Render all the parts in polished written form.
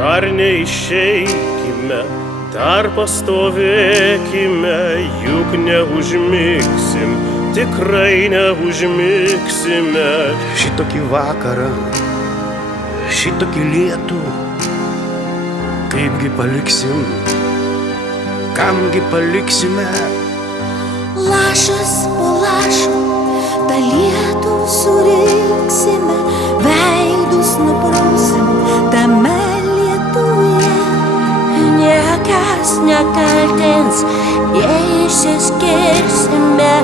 dar neišeikime, dar pastovėkime, juk neužmigsim, tikrai neužmigsime. Šitokį vakarą, šitokį lietų, kaipgi paliksim, kamgi paliksime. Lašas po lašo tą lietų surinksime, veidus nuprausim tame lietuje. Niekas nekaltins, jei išsiskirsime,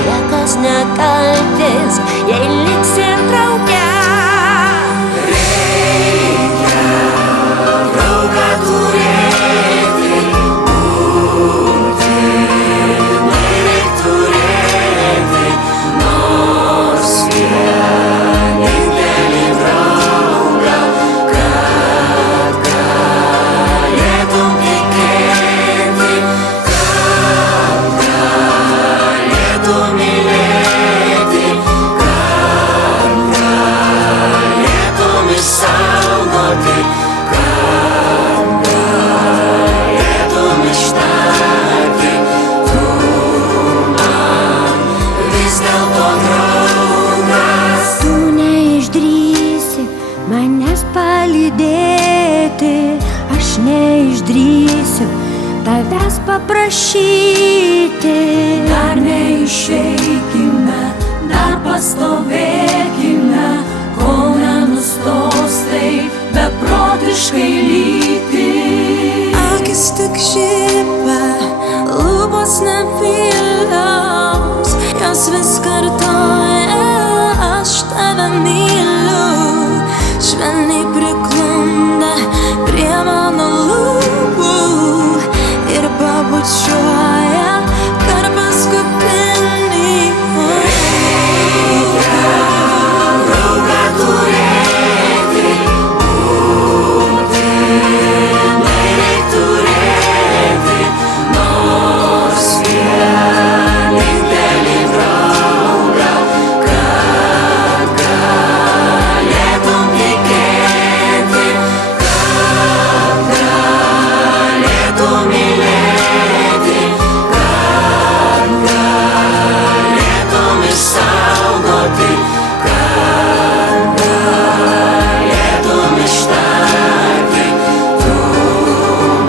niekas nekaltins, jei liksim drauge. Reikia draugą turėti, būtinai reik turėti, nors vienintelį draugą, kad galėtum tikėti, kad galėtum mylėti, kad galėtum išsaugoti, kad galėtum ištarti, tu man vis dėlto draugas. Tu neišdrįsi manęs palydėti, aš neišdrįsiu tavęs paprašyti. Dar neišeikime, dar pastovėkime, kol nenustos tai beprotiškai lyti. Akis tik žiba, lūpos nebylios, jos vis kartoja, aš tave myliu. Švelniai priglunda prie mano lūpų ir pabučiuoja per paskutinį. Reikia draugą turėti, būtinai reik turėti, nors vienintelį draugą, kad galėtum tikėti, kad galėtum mylėti, kad galėtum išsaugoti, kad galėtum ištarti, tu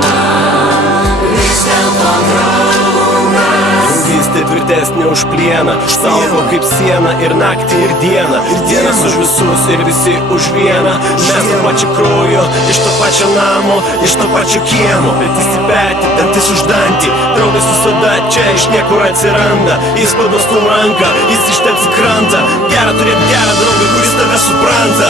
man vis dėlto draugas. Draugystė tvirtesnė už plieną, saugo kaip siena ir naktį ir dieną. Vienas už visus ir visi už vieną. Mes to pačio kraujo, iš to pačio namo, iš to pačio kiemo. Petys į petį, dantis už dantį, draugas visada čia iš niekur atsiranda. Jis paduos tau ranką, jis ištemps į krantą. Gera turėti gerą draugą, kuris tave supranta.